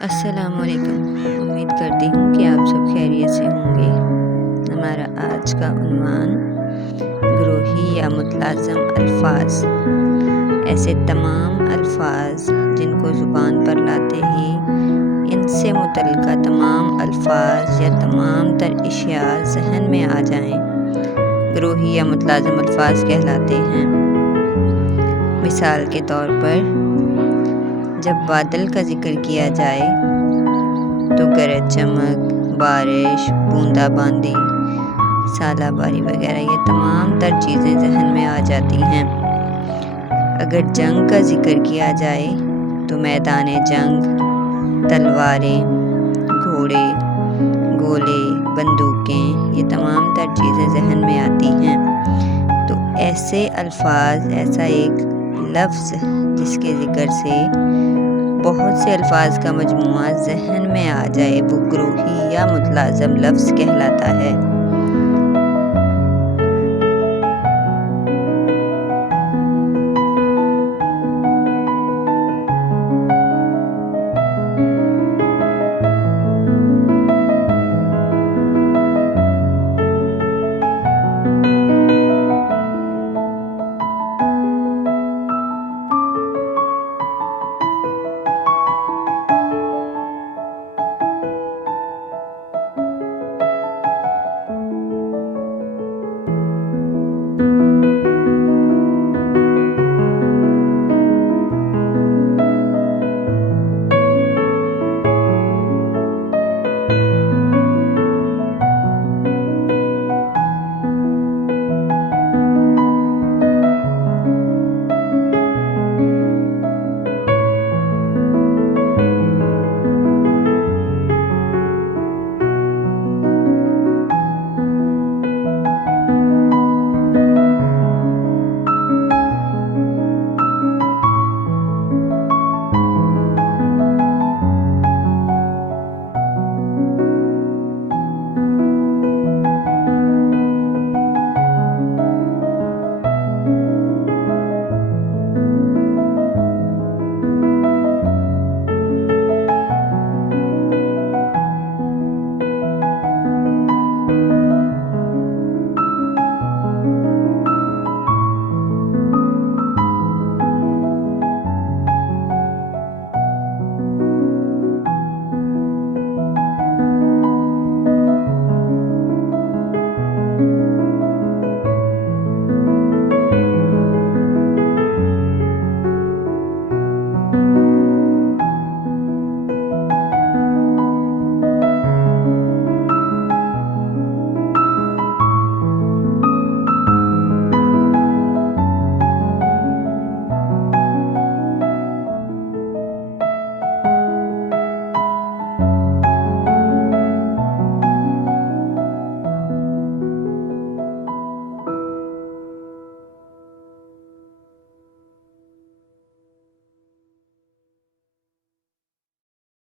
अस्सलामुअलैकुम। उम्मीद करती हूँ कि आप सब खैरियत से होंगे। हमारा आज का उन्वान ग्रोही या मुतलाज़म अल्फाज। ऐसे तमाम अल्फाज जिनको ज़ुबान पर लाते ही इनसे मुतल्लिक़ा तमाम अल्फाज या तमाम तर अशिया ज़हन में आ जाएं, ग्रोही या मुतलाज़म अल्फाज कहलाते हैं। मिसाल के तौर पर जब बादल का जिक्र किया जाए तो गरज चमक, बारिश, बूंदाबांदी, सालाबारी वगैरह ये तमाम तर चीज़ें जहन में आ जाती हैं। अगर जंग का जिक्र किया जाए तो मैदान जंग, तलवारें, घोड़े, गोले, बंदूकें ये तमाम तर चीज़ें जहन में आती हैं। तो ऐसे अल्फाज, ऐसा एक लफ्ज़ जिसके ज़िक्र से बहुत से अल्फाज का मजमुआ जहन में आ जाए, वो ग्रोही या मुतलाज़म लफ्ज़ कहलाता है।